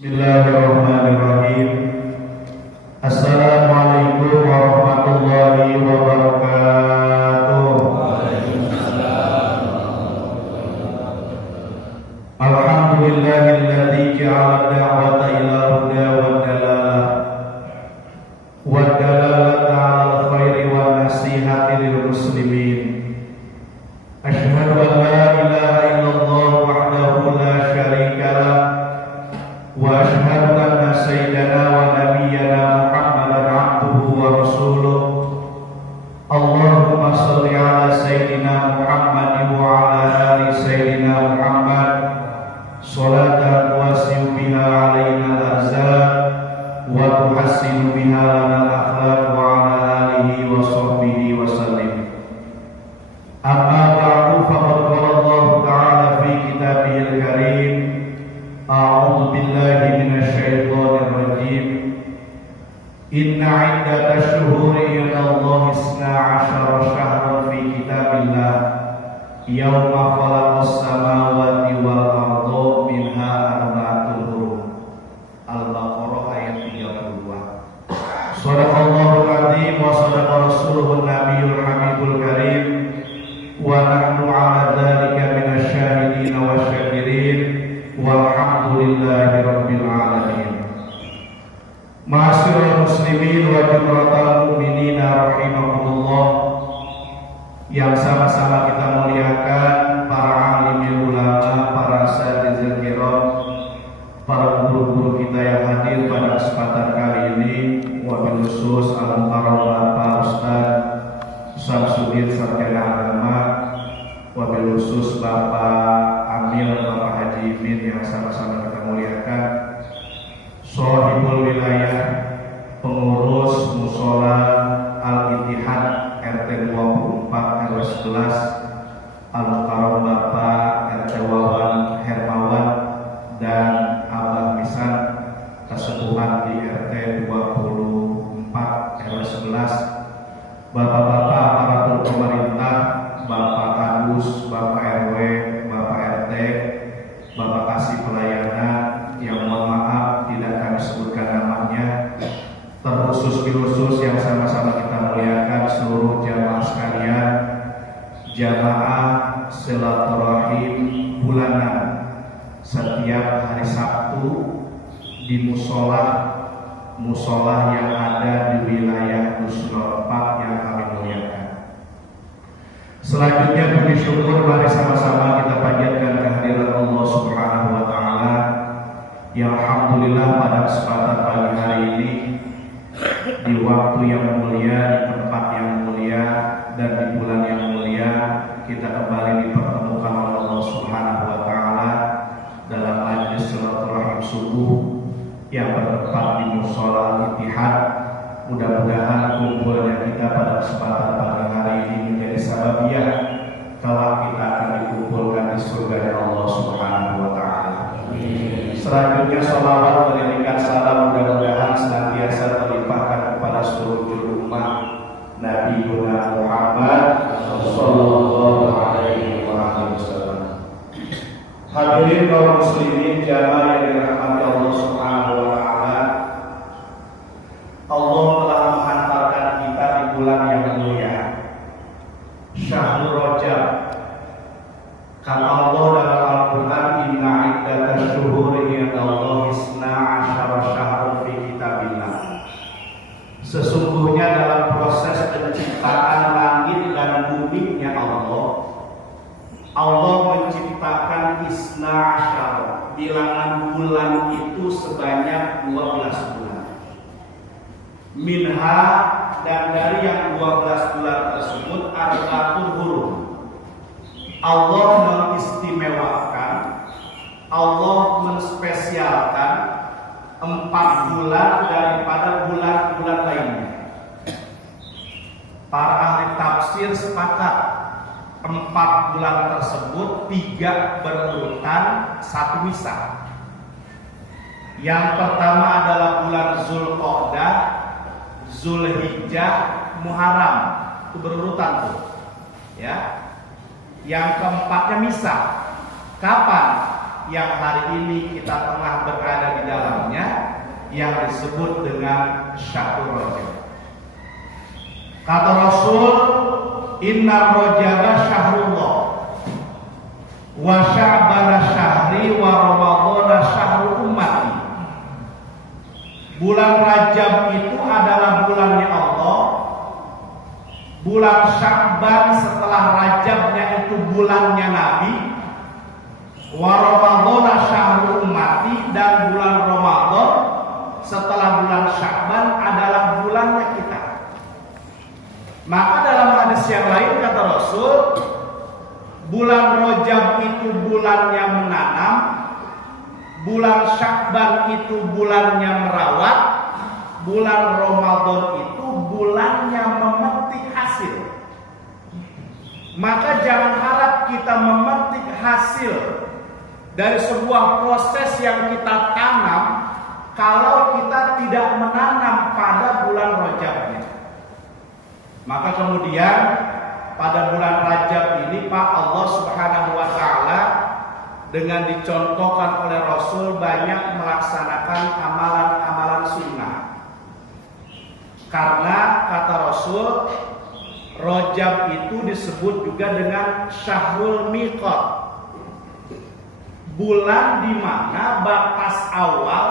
Bismillahirrahmanirrahim. Assalamualaikum warahmatullahi wabarakatuh. Alhamdulillahilladzi ja'ala da'wata ila huda wa dalalata 'alal khairi wan nasihati lil muslimin. Asyhadu an la ilaha illallah wahdahu la syarika lah wa asyhadu anna sayyidana wa nabiyyana Muhammadan 'abduhu wa rasuluh. Allahumma shalli 'ala sayyidina Muhammad wa 'ala ali sayyidina Muhammad sholatan wasi'u biha 'alaina al-ahzab wa tuhassinu biha lana al-akhlaq wa 'ala alihi wa sahbihi wa sallim. Amma ba'du, faqad qala Allah ta'ala fi kitabihil karim. A'udzu billahi minasyaitonir rajim. Inna 'iddatash shuhuri 'indallahi 12 syahran fi kitabillah yauma khalaqas samawati wal arda minha arba'atul hurum. Al-Baqarah ayat 32. Shadaqallahul 'azim wa shadaqa rasuluhun nabiyul hamidul karim wa nahnu 'ala dzalika minasyahidin wasyakirin walhamdulillahi rabbil alamin. Ma'asyiral muslimin wa jumratal mu'minina rahimakumullah, yang sama-sama kita muliakan para alim ulama, para asatidz kiram, para guru-guru kita yang hadir pada kesempatan kali ini, wabil khusus al-mukarram Bapak Ustaz Samsudin Sarjana Agama, wabil khusus Bapak Amil, Bapak Haji Imin yang sama-sama kita muliakan, Sohibul Wilayah, pengurus Musola Al-Ittihad RT 24 RW 11, Al-Mukarram Bapak RT Wawan Hermawan dan Abah Misan Kesepuhan di RT 24 RW 11, Bapak-bapak aparatur pemerintah, Bapak Kadus, Bapak RW, Bapak RT, Bapak Kasih Pelayanan, yang mohon maaf tidak kami sebutkan namanya, terkhusus yang sama-sama kita muliakan seluruh jamaah sekalian, jamaah silaturahim bulanan setiap hari Sabtu di musola yang ada di wilayah Nusra Park yang kami muliakan. Selanjutnya puji syukur mari sama-sama kita panjatkan kehadiran Allah Subhanahu wa taala yang alhamdulillah pada kesempatan pagi hari ini, di waktu yang mulia, di tempat yang mulia, dan di bulan yang mulia, kita kembali dipertemukan oleh Allah Subhanahu wa taala dalam majlis silaturahim subuh yang bertempat di Musola Al-Ittihad. Mudah-mudahan kumpulnya kita pada kesempatan pagi hari ini menjadi sababiah kalau kita akan dikumpulkan di surga Allah Subhanahu wa taala. Selanjutnya sholawat beriringkan salam mudah-mudahan senantiasa terlimpahkan kepada seluruh juru umat Nabi Muhammad sallallahu alaihi wasallam. Hadirin kaum muslimin jamaah yang dirahmati Allah Subhanahu wa taala, Allah telah menghantarkan kita di bulan yang mulia, Syahrul Rajab. Kata Allah dalam Al-Quran, Inna 'iddatash shuhuri 'indallahi 12 syahran fi kitabillah. Sesungguhnya dalam proses penciptaan langit dan buminya Allah menciptakan isna asyar, bilangan bulan itu sebanyak 12 bulan. Minha, dan dari yang 12 bulan tersebut, arba'atul hurum. Allah mengistimewakan, Allah menspesialkan 4 bulan daripada bulan-bulan lainnya. Para ahli tafsir sepakat 4 bulan tersebut 3 berurutan, 1 misah. Yang pertama adalah bulan Zulqa'dah, Zulhijjah, Muharram, itu berurutan tuh, ya. Yang keempatnya misah. Kapan? Yang hari ini kita tengah berada di dalam yang disebut dengan syahrul Rajab. Kata Rasul, inna Rajaba syahrullah wa sya'bana syahri wa ramadhana syahrul ummati. Bulan Rajab itu adalah bulannya Allah. Bulan Sya'ban setelah Rajabnya itu bulannya Nabi. Wa ramadhana syahrul ummati, dan bulan Ramadan setelah bulan Sya'ban adalah bulannya kita. Maka dalam hadis yang lain kata Rasul, bulan Rajab itu bulannya menanam, bulan Sya'ban itu bulannya merawat, bulan Ramadan itu bulannya memetik hasil. Maka jangan harap kita memetik hasil dari sebuah proses yang kita tanam kalau kita tidak menanam pada bulan Rajabnya. Maka kemudian pada bulan Rajab ini Pak, Allah Subhanahu wa taala dengan dicontohkan oleh Rasul banyak melaksanakan amalan-amalan sunnah. Karena kata Rasul, Rajab itu disebut juga dengan Syahrul Miqat, bulan di mana batas awal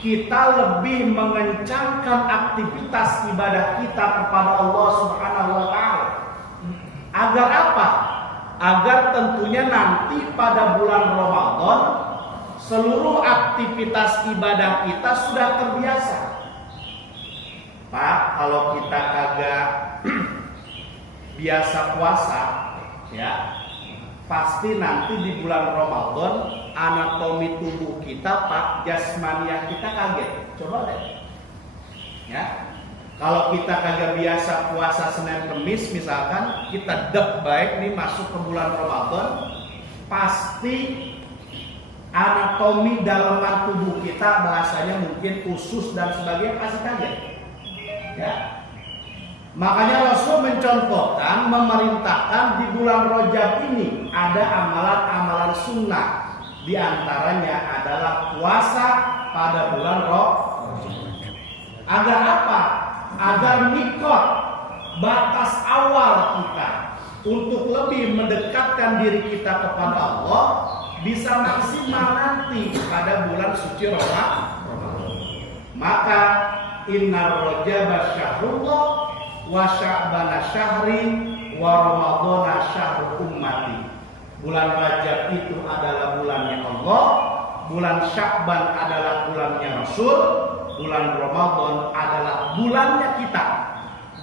kita lebih mengencangkan aktivitas ibadah kita kepada Allah Subhanahu wa taala. Agar apa? Agar tentunya nanti pada bulan Ramadan seluruh aktivitas ibadah kita sudah terbiasa. Pak, kalau kita kagak biasa puasa, ya pasti nanti di bulan Ramadan anatomi tubuh kita, Pak, jasmania kita kaget. Coba deh. Ya. Kalau kita kagak biasa puasa Senin Kemis misalkan, kita dek baik nih masuk ke bulan Ramadan, pasti anatomi dalaman tubuh kita bahasanya mungkin usus dan sebagainya pasti kaget. Ya. Makanya Rasul mencontohkan, memerintahkan di bulan Rajab ini ada amalan-amalan sunnah. Di antaranya adalah puasa pada bulan Rajab. Agar apa? Agar mikot, batas awal kita untuk lebih mendekatkan diri kita kepada Allah bisa maksimal nanti pada bulan suci Ramadan. Maka inna Rajaba syahrullah wa sya'bana syahri wa ramadhana syahrul ummati. Bulan Rajab itu adalah bulannya Allah, bulan Sya'ban adalah bulannya Rasul, bulan Ramadan adalah bulannya kita,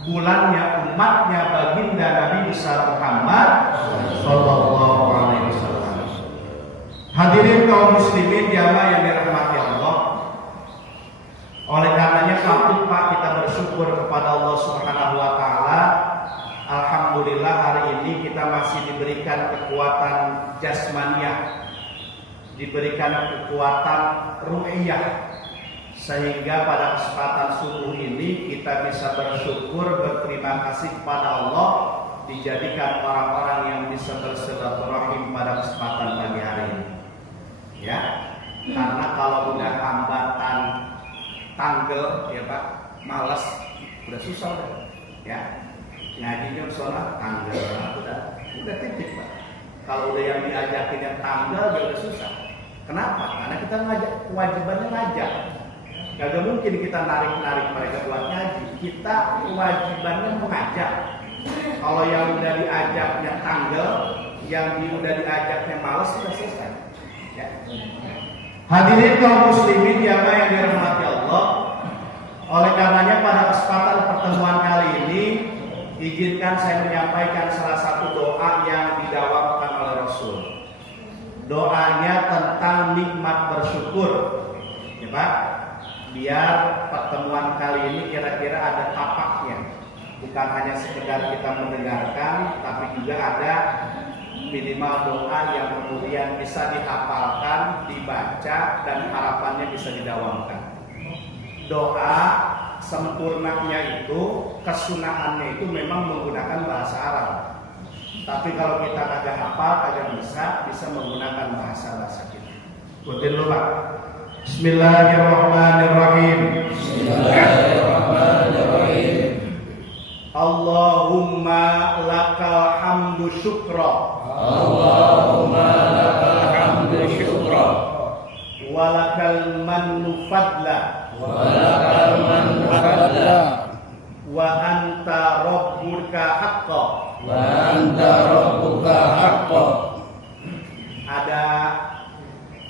bulannya umatnya baginda Nabi besar Muhammad sallallahu alaihi wasallam. Hadirin kaum muslimin jamaah yang dirahmati Allah. Oleh karenanya patut Pak kita bersyukur kepada Allah Subhanahu wa taala. Alhamdulillah hari ini kita masih diberikan kekuatan jasmaniah, diberikan kekuatan ruhiyah, sehingga pada kesempatan subuh ini kita bisa bersyukur, berterima kasih kepada Allah dijadikan orang-orang yang bisa bersilaturahim pada kesempatan pagi hari ini. Ya, karena kalau udah hambatan tanggal ya Pak, malas, udah susah udah. Ya. Ngajinya sholat tanggal udah titik Pak. Kalau udah yang diajakin tanggal udah susah. Kenapa? Karena kita ngajak, kewajibannya ngajak. Gak mungkin kita narik-narik mereka buat ngaji. Kita kewajibannya mengajak. Kalau yang udah diajaknya tanggal, yang udah diajaknya malas sudah selesai. Ya. Hadirin kaum muslimin yang dirahmati Allah. Oleh karenanya pada kesempatan pertemuan kali ini, izinkan saya menyampaikan salah satu doa yang didawamkan oleh Rasul. Doanya tentang nikmat bersyukur, ya Pak. Biar pertemuan kali ini kira-kira ada tapaknya, bukan hanya sekedar kita mendengarkan, tapi juga ada minimal doa yang kemudian bisa dihafalkan, dibaca, dan harapannya bisa didawamkan. Doa sempurnanya itu, kesunahannya itu memang menggunakan bahasa Arab. Tapi kalau kita kagak hafal, kagak bisa menggunakan bahasa kita. Ikutin dulu Pak. Bismillahirrahmanirrahim. Allahumma lakal hamdu syukra. Allahumma lakal hamdu syukra. Walakal mannu fadla. Walakal mannu fadla. Wa anta rabbuka haqqa. Wa anta rabbuka haqqa. Ada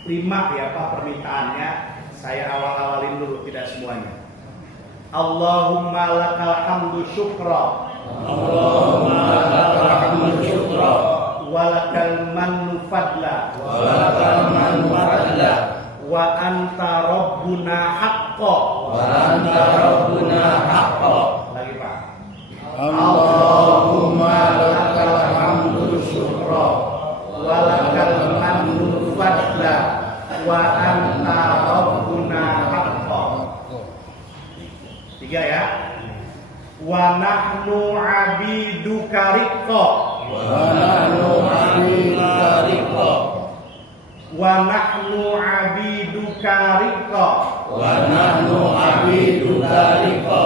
5 ya Pak permintaannya. Saya awal-awalin dulu, tidak semuanya. Allahumma lakal hamdu syukra. Allahumma lakal hamdu syukra. Walakal mannu fadla. Walakal mannu fadla. Wa anta rabbuna haqqa. Wa anta rabbuna haqqa. Lagi Pak. Allahumma lakal hamdu syukra. Walakal mannu fadla. Wa anta rabbuna haqqa. 3 ya. Wa nahnu abiduka riqqa. Wa nahnu abiduka riqqa. Wa nahnu abiduka riqqa. Wa nahnu abiduka riqqa.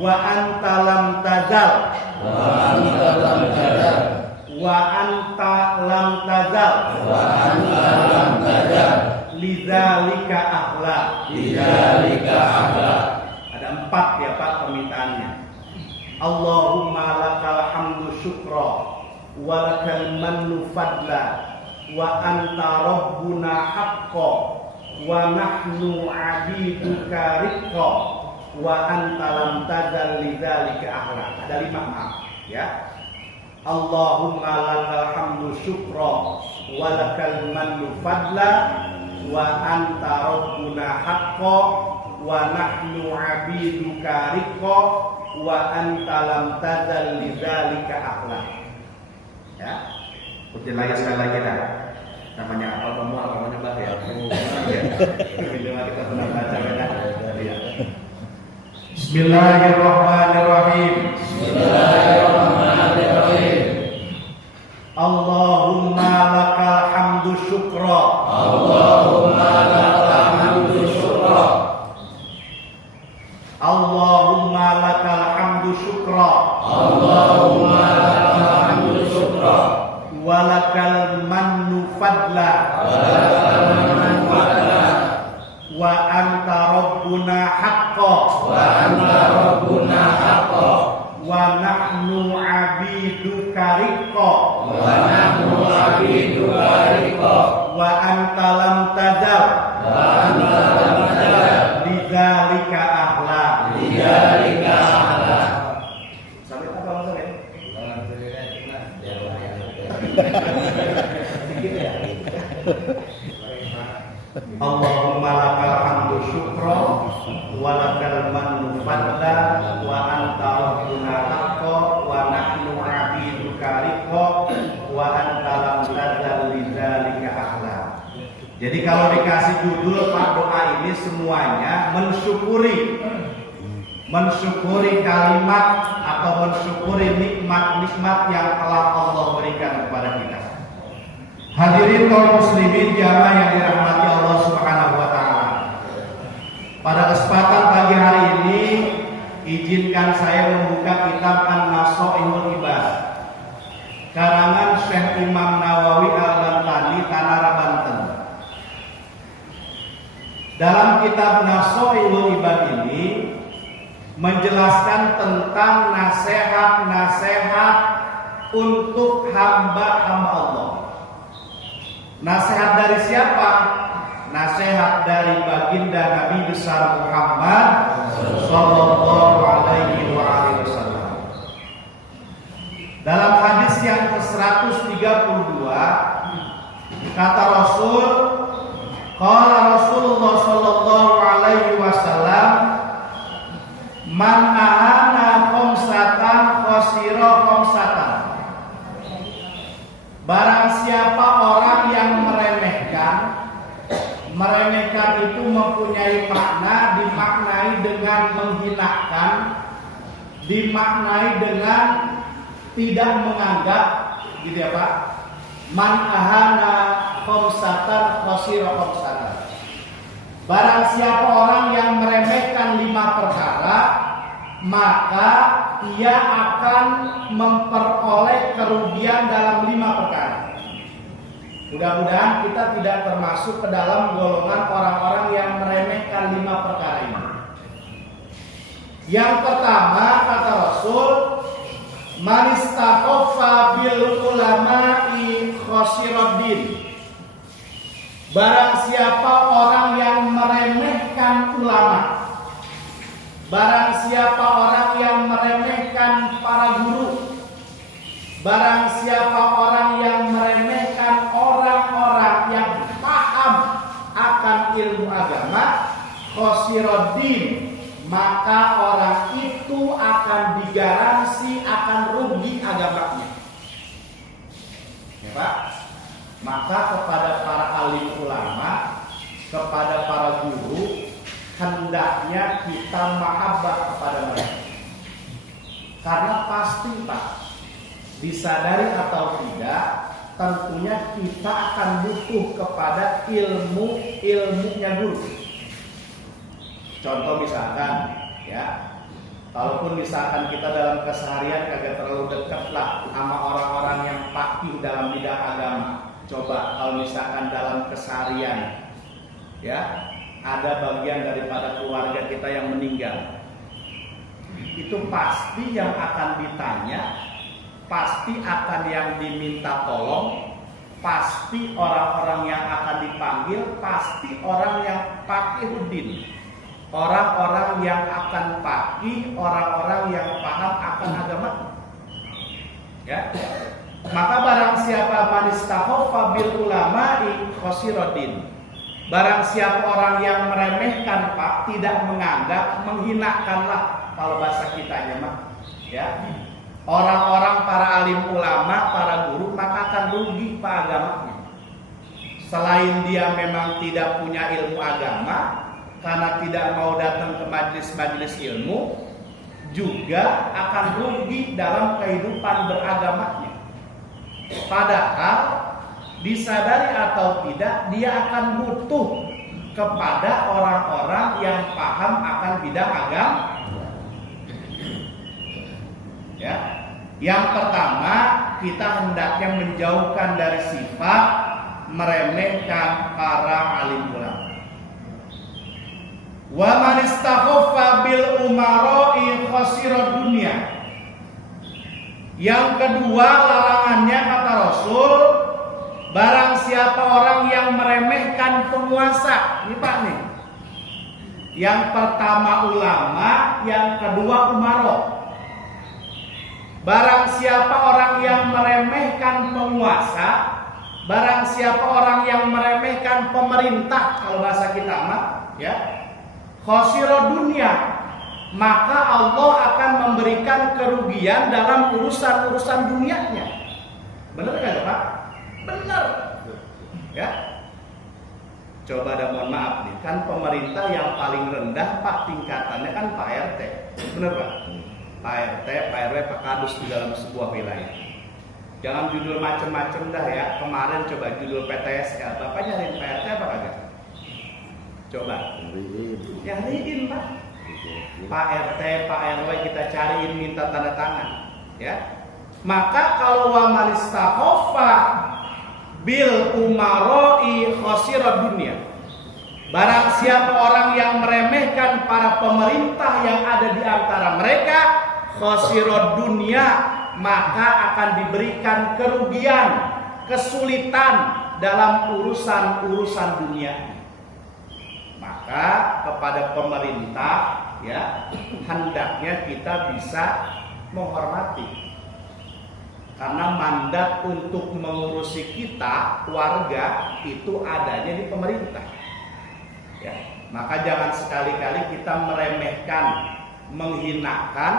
Wa anta lam tazal. Wa anta lam tazal. Wa anta lam tazal. Wa anta lam tazal. Lidzalika ahla. Lidzalika ahla. Ada 4 ya Pak permintaannya. Allahumma lakal hamdu syukra. Walakal mannu fadla. Wa anta rabbuna haqqa. Wa nahnu abiduka riqqa. Wa anta lam tazal lidzalika ahla. Ada 5 maaf ya. Allahumma lakal hamdu syukra. Walakal mannu fadla. Wa anta rabbuna haqqa. Wa nahnu abiduka riqqa. Wa anta lam tazal lidzalika ahla. Ya. Udah lagi sekali lagi dah. Namanya apa semua namanya Bah ya. Bila kita pernah baca ya. Bismillahirrahmanirrahim. Bismillahirrahmanirrahim. Allahumma lakal hamdu syukra. Allahumma lakal hamdu syukra. Allahumma lakal hamdu syukra. Allahumma lakal hamdu syukra. Walakal mannu fadla. Walakal mannu fadla. Wa anta rabbuna haqqa. Wa anta rabbuna haqqa. Wa nahnu abiduka riqqa. Wa nahnu abiduka riqqa. Wa anta lam tazal. Wa anta lam tazal. Lidzalika ahla. Lidzalika ahla. Sampai apa langsung ya? Allahumma lakal hamdu syukra. Walakal mannu fadla. Wa anta rabbuna haqqa. Wa nahnu abiduka riqqa. Wa anta lam tazal lidzalika ahla. Jadi kalau dikasih judul Pak doa ini semuanya mensyukuri kalimat atau mensyukuri nikmat-nikmat yang telah Allah berikan kepada kita. Hadirin kaum muslimin jamaah yang dirahmati Allah Subhanahu wa taala. Pada kesempatan pagi hari ini izinkan saya membuka kitab An-Nasaihul Ibadah karangan Syekh Imam Nawawi Al-Bantani Tanara Banten. Dalam kitab Nasaihul Ibadah ini menjelaskan tentang nasihat-nasihat untuk hamba-hamba Allah. Nasihat dari siapa? Nasihat dari baginda Nabi besar Muhammad sallallahu alaihi wasallam. Dalam hadis yang ke-132 kata Rasul, qala Rasulullah sallallahu alaihi wasallam, man ahana khamsatan khasira khamsatan. Barang siapa orang yang meremehkan itu mempunyai makna, dimaknai dengan menghinakan, dimaknai dengan tidak menganggap, gitu ya Pak. Man ahana khamsatan khasira khamsatan. Barang siapa orang yang meremehkan 5 perkara, maka ia akan memperoleh kerugian dalam 5 perkara. Mudah-mudahan kita tidak termasuk ke dalam golongan orang-orang yang meremehkan 5 perkara ini. Yang pertama, kata Rasul, man istakhaffa bil ulama'i khasiraddin. Barang siapa orang yang meremehkan ulama, barang siapa orang yang meremehkan para guru, barang siapa orang yang meremehkan orang-orang yang paham akan ilmu agama, khasiraddin, maka orang itu akan digaransi akan rugi agamanya. Ya Pak? Maka kepada para alim ulama, kepada para guru, hendaknya kita mahabbah kepada mereka. Karena pasti Pak, disadari atau tidak, tentunya kita akan butuh kepada ilmunya guru. Contoh misalkan, ya, kalaupun misalkan kita dalam keseharian kagak terlalu dekat lah sama orang-orang yang faqih dalam bidang agama. Coba kalau misalkan dalam keseharian, ya, ada bagian daripada keluarga kita yang meninggal, itu pasti yang akan ditanya, pasti akan yang diminta tolong, pasti orang-orang yang akan dipanggil, pasti orang yang faqihuddin, orang-orang yang akan faqih, orang-orang yang paham akan agama. Ya. Maka barang siapa man istakhaffa bil ulama'i khasiraddin. Barang siapa orang yang meremehkan Pak, tidak menganggap, menghinakanlah kalau bahasa kitanya mah, ya. Orang-orang para alim ulama, para guru, maka akan rugi Pak agamanya. Selain dia memang tidak punya ilmu agama karena tidak mau datang ke majelis-majelis ilmu, juga akan rugi dalam kehidupan beragamanya. Padahal disadari atau tidak, dia akan butuh kepada orang-orang yang paham akan bidang agama. Ya. Yang pertama, kita hendaknya menjauhkan dari sifat meremehkan para alim ulama. Wa man istakhaffa bil umara'i khasirad dunya. Yang kedua larangannya kata Rasul, barang siapa orang yang meremehkan penguasa. Ini Pak nih. Yang pertama ulama, yang kedua umaro. Barang siapa orang yang meremehkan penguasa, barang siapa orang yang meremehkan pemerintah, kalau bahasa kita mah, ya, khasirad dunya, maka Allah akan memberikan kerugian dalam urusan-urusan dunianya. Benar nggak Pak? Benar. Ya. Coba ada mohon maaf nih, kan pemerintah yang paling rendah Pak tingkatannya kan Pak RT. Benar Pak? Pak RT, Pak RW, Pak Kadus di dalam sebuah wilayah. Jangan judul macem-macem dah ya. Kemarin coba judul PTSL, Bapak nyariin Pak RT apa kagak? Coba. Nyariin Pak. Pak RT, Pak RW kita cariin, minta tanda tangan, ya. Maka kalau wa man istakhaffa bil umara'i khasirad dunya. Barang siapa orang yang meremehkan para pemerintah yang ada di antara mereka, khasirad dunya, maka akan diberikan kerugian, kesulitan dalam urusan-urusan dunia. Maka kepada pemerintah, ya, hendaknya kita bisa menghormati, karena mandat untuk mengurusi kita, warga, itu adanya di pemerintah. Ya, maka jangan sekali-kali kita meremehkan, menghinakan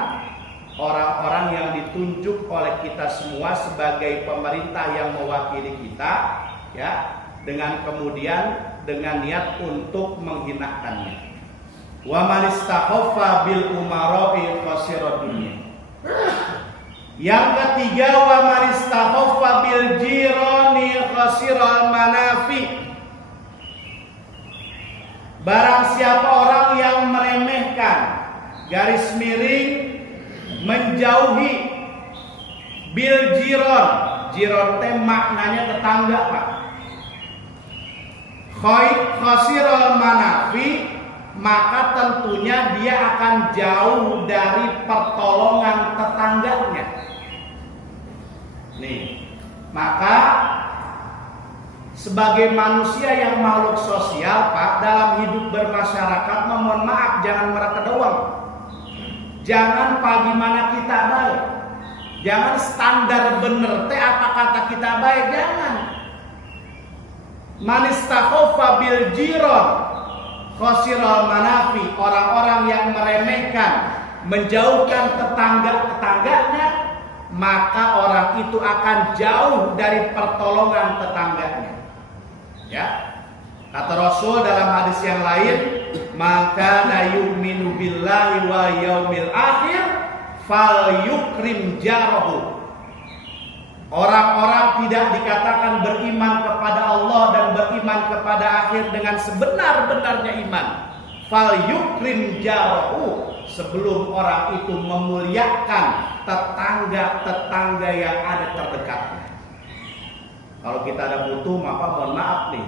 orang-orang yang ditunjuk oleh kita semua sebagai pemerintah yang mewakili kita, ya, dengan kemudian dengan niat untuk menghinakannya. Wa man istakhaffa bil umara'i khasirad dunya. Yang ketiga, wa man istakhaffa bil jirani khasiral manafi. Barang siapa orang yang meremehkan, garis miring, menjauhi, bil jiron. Jiron teh maknanya tetangga, Pak. Khosirul manafi, maka tentunya dia akan jauh dari pertolongan tetangganya. Nih, maka sebagai manusia yang makhluk sosial, Pak, dalam hidup bermasyarakat, mohon maaf, jangan mereka doang. Jangan pagi mana kita baik. Jangan standar bener teh apa kata kita baik, jangan. Manistakhofa bil jiron khosirul manafi, orang-orang yang meremehkan, menjauhkan tetangga-tetangganya, maka orang itu akan jauh dari pertolongan tetangganya. Ya, kata Rasul dalam hadis yang lain, maka la yu'minu billahi wa yaumil akhir fal yukrim jarahu. Orang-orang tidak dikatakan beriman kepada Allah dan beriman kepada akhir dengan sebenar-benarnya iman. Fal yukrim jarahu, sebelum orang itu memuliakan tetangga-tetangga yang ada terdekatnya. Kalau kita ada butuh, maka mohon maaf nih,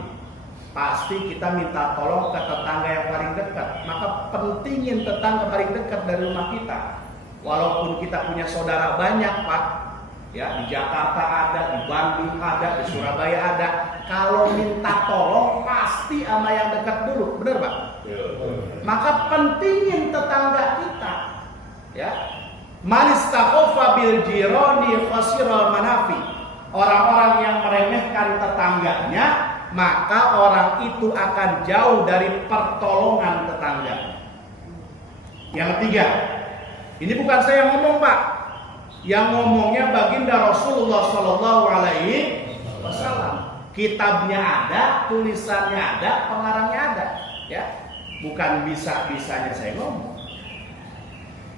pasti kita minta tolong ke tetangga yang paling dekat. Maka pentingin tetangga paling dekat dari rumah kita. Walaupun kita punya saudara banyak, Pak, ya, di Jakarta ada, di Bandung ada, di Surabaya ada. Kalau minta tolong pasti sama yang dekat dulu, benar, Pak? Maka pentingin tetangga kita, ya. Manistakhofa bil jironi khosirul manafi, orang-orang yang meremehkan tetangganya, maka orang itu akan jauh dari pertolongan tetangga. Yang ketiga, ini bukan saya yang ngomong, Pak. Yang ngomongnya baginda Rasulullah Shallallahu Alaihi Wasallam. Kitabnya ada, tulisannya ada, pengarangnya ada, ya. Bukan bisa-bisanya saya ngomong.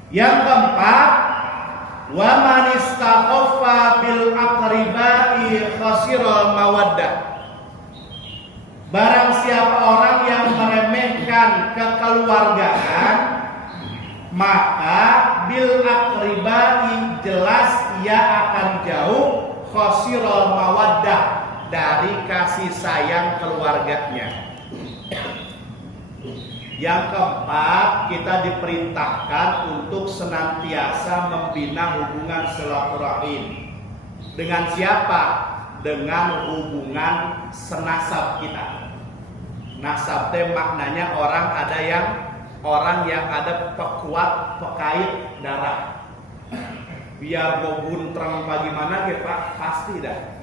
Yang keempat, wa man istaqaffa bil aqribai khasirul mawaddah. Barang siapa orang yang meremehkan kekeluargaan, maka bil aqribai, jelas ia akan jauh khasirul mawaddah, dari kasih sayang keluarganya. Yang keempat, kita diperintahkan untuk senantiasa membina hubungan silaturahim. Dengan siapa? Dengan hubungan senasab kita. Nasab teh maknanya orang yang ada pekuat, pekait darah. Biar mau buntreng bagaimana ya, Pak, pasti dah.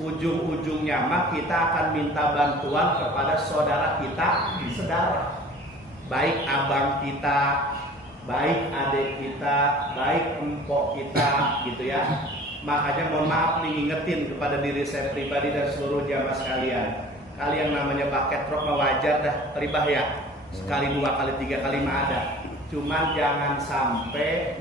Ujung-ujungnya mah kita akan minta bantuan kepada saudara kita sedara. Baik abang kita, baik adik kita, baik empok kita, gitu ya. Makanya mohon maaf nih, ngingetin kepada diri saya pribadi dan seluruh jamaah sekalian. Kalian namanya bucket truck mah wajar dah, ribah ya. Sekali, dua kali, tiga kali mah ada. Cuman jangan sampai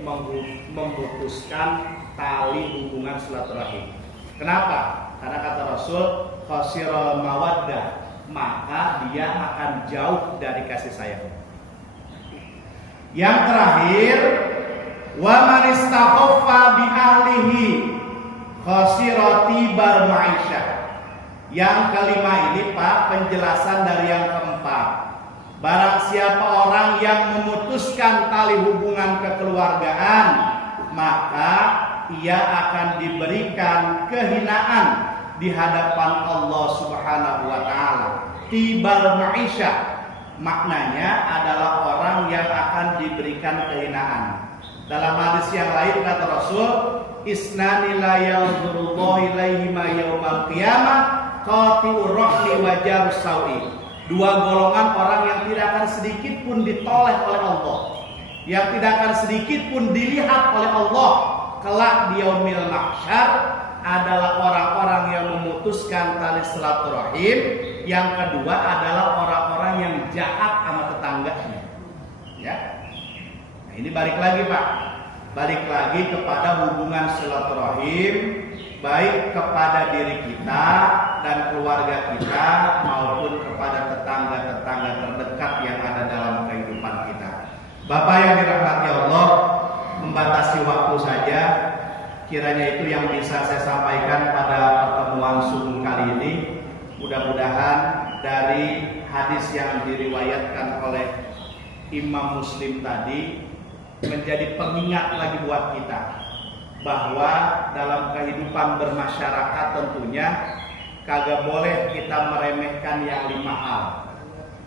memutuskan tali hubungan silaturahim. Kenapa? Karena kata Rasul, khasirul mawaddah, maka dia akan jauh dari kasih sayang. Yang terakhir, wa man istakhaffa bi ahlihi khasirati bar ma'isyah. Yang kelima ini, Pak, penjelasan dari yang keempat. Barang siapa orang yang memutuskan tali hubungan kekeluargaan, maka ia akan diberikan kehinaan di hadapan Allah Subhanahu wa taala. Tibal ma'isyah maknanya adalah orang yang akan diberikan kehinaan. Dalam hadis yang lain kata Rasul, isnani la yanzurullahu ilaihima yaumal qiyamah qati'ur rahli wa jarus sawi. Dua golongan orang yang tidak akan sedikit pun ditoleh oleh Allah, yang tidak akan sedikit pun dilihat oleh Allah kelak di yaumil mahsyar, adalah orang-orang yang memutuskan tali silaturahim. Yang kedua adalah orang-orang yang jahat sama tetangganya. Ya. Nah, ini balik lagi, Pak. Balik lagi kepada hubungan silaturahim baik kepada diri kita dan keluarga kita maupun kepada tetangga-tetangga terdekat yang ada dalam kehidupan kita. Bapak yang dirahmati Allah, membatasi waktu saja, kiranya itu yang bisa saya sampaikan pada pertemuan subuh kali ini. Mudah-mudahan dari hadis yang diriwayatkan oleh Imam Muslim tadi menjadi pengingat lagi buat kita bahwa dalam kehidupan bermasyarakat tentunya kagak boleh kita meremehkan yang 5 hal.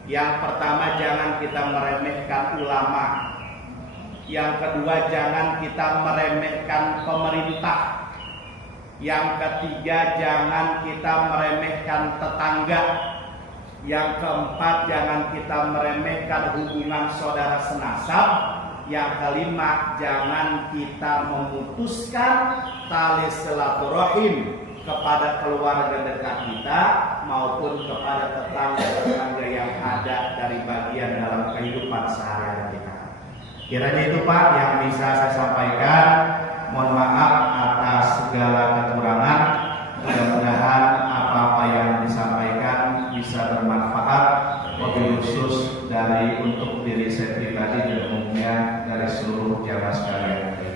Yang pertama, jangan kita meremehkan ulama. Yang kedua, jangan kita meremehkan pemerintah. Yang ketiga, jangan kita meremehkan tetangga. Yang keempat, jangan kita meremehkan hubungan saudara senasab. Yang kelima, jangan kita memutuskan tali silaturahim kepada keluarga dekat kita maupun kepada tetangga-tetangga yang ada dari bagian dalam kehidupan sehari-hari kita. Kiranya itu Pak yang bisa saya sampaikan. Mohon maaf atas segala kekurangan. Mudah-mudahan apa-apa yang disampaikan bisa bermanfaat, wabil khusus dari untuk diri saya pribadi dan umumnya dari seluruh jamaah sekalian.